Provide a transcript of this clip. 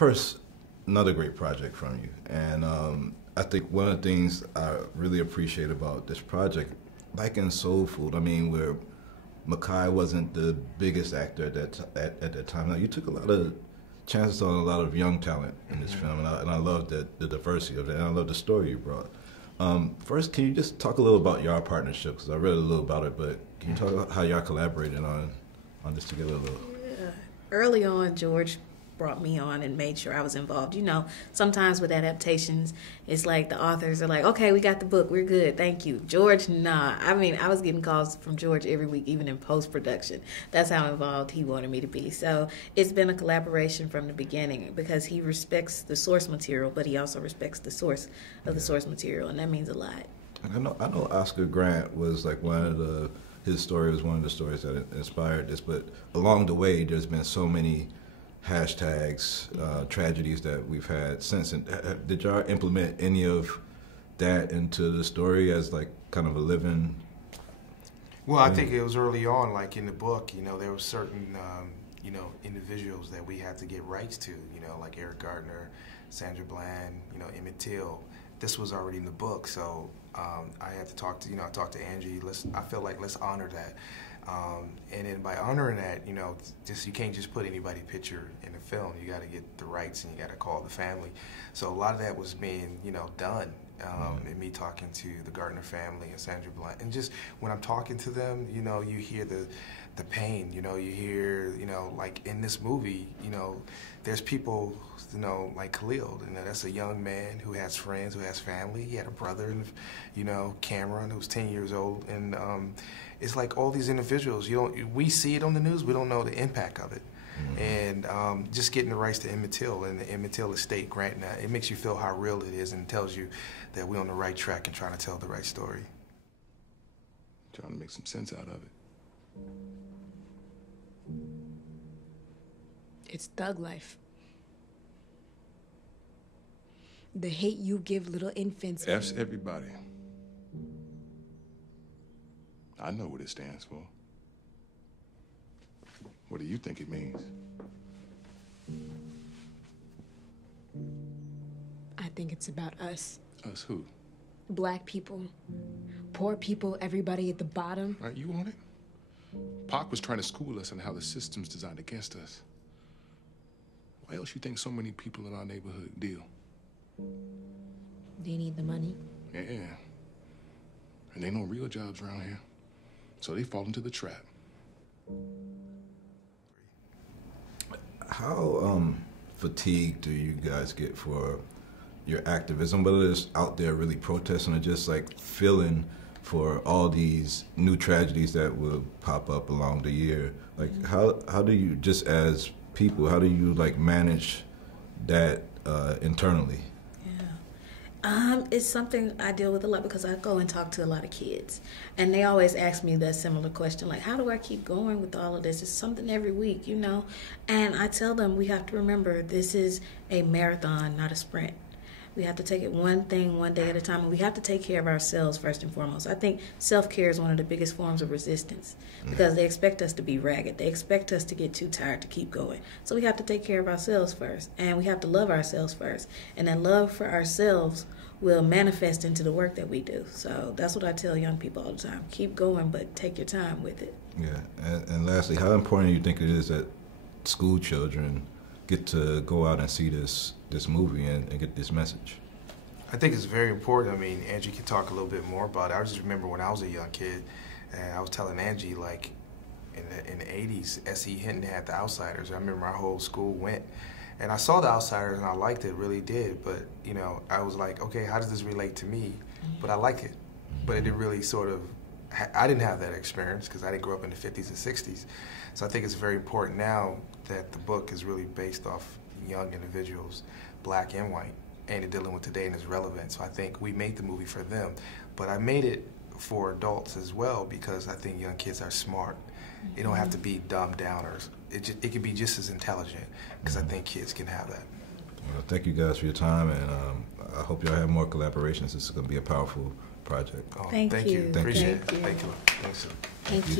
First, another great project from you. And I think one of the things I really appreciate about this project, like in Soul Food, I mean, where Makai wasn't the biggest actor at that time. Now, you took a lot of chances on a lot of young talent in this film, and I love the diversity of it, and I love the story you brought. First, can you just talk a little about your partnership? Because I read a little about it, but can you talk about how y'all collaborated on this together a little? Yeah. Early on, George brought me on and made sure I was involved. You know, sometimes with adaptations, it's like the authors are like, okay, we got the book, we're good, thank you. George, nah. I mean, I was getting calls from George every week, even in post-production. That's how involved he wanted me to be. So it's been a collaboration from the beginning because he respects the source material, but he also respects the source of the source material, and that means a lot. And I know Oscar Grant was like his story was one of the stories that inspired this, but along the way, there's been so many hashtags, tragedies that we've had since. And did y'all implement any of that into the story as like kind of a living? Well, I think it was early on, like in the book, you know, there were certain, you know, individuals that we had to get rights to, you know, like Eric Gardner, Sandra Bland, you know, Emmett Till. This was already in the book, so I had to talk to, I talked to Angie. I feel like let's honor that. And then by honoring that, you know, you can't just put anybody's picture in the film. You got to get the rights and you got to call the family. So a lot of that was being, done. And me talking to the Gardner family and Sandra Blunt. And just when I'm talking to them, you hear the pain, you hear, like in this movie, there's people, like Khalil, that's a young man who has friends, who has family. He had a brother, Cameron, who's 10 years old. And it's like all these individuals, we see it on the news, we don't know the impact of it. And just getting the rights to Emmett Till and the Emmett Till estate granting that, it makes you feel how real it is and tells you that we're on the right track and trying to tell the right story. Trying to make some sense out of it. It's thug life. The hate you give little infants. F's everybody. I know what it stands for. What do you think it means? I think it's about us. Us who? Black people, poor people, everybody at the bottom. Right, you want it? Pac was trying to school us on how the system's designed against us. Why else you think so many people in our neighborhood deal? They need the money. Yeah. And ain't no real jobs around here. So they fall into the trap. How fatigued do you guys get for your activism, whether it's out there really protesting or just like feeling for all these new tragedies that will pop up along the year? Like how do you, just as people, how do you like manage that internally? It's something I deal with a lot because I go and talk to a lot of kids, and they always ask me that similar question, like, how do I keep going with all of this? It's something every week, and I tell them we have to remember this is a marathon, not a sprint. We have to take it one thing, one day at a time, and we have to take care of ourselves first and foremost. I think self-care is one of the biggest forms of resistance because they expect us to be ragged. They expect us to get too tired to keep going. So we have to take care of ourselves first, and we have to love ourselves first. And that love for ourselves will manifest into the work that we do. So that's what I tell young people all the time. Keep going, but take your time with it. Yeah, and lastly, how important do you think it is that school children get to go out and see this movie and get this message? I think it's very important. I mean, Angie can talk a little bit more about it. I just remember when I was a young kid, and I was telling Angie, like, in the 80s, S.E. Hinton had The Outsiders. I remember my whole school went. And I saw The Outsiders, and I liked it, really did. But, I was like, okay, how does this relate to me? But I like it. But it didn't really I didn't have that experience because I didn't grow up in the 50s and 60s. So I think it's very important now that the book is really based off young individuals, black and white, and it's dealing with today and is relevant. So I think we made the movie for them. But I made it for adults as well because I think young kids are smart. It don't have to be dumbed down, or it could be just as intelligent because I think kids can have that. Well, thank you guys for your time, and I hope y'all have more collaborations. This is going to be a powerful project. Thank you. Appreciate it. Thank you. Thanks, sir. Thank you.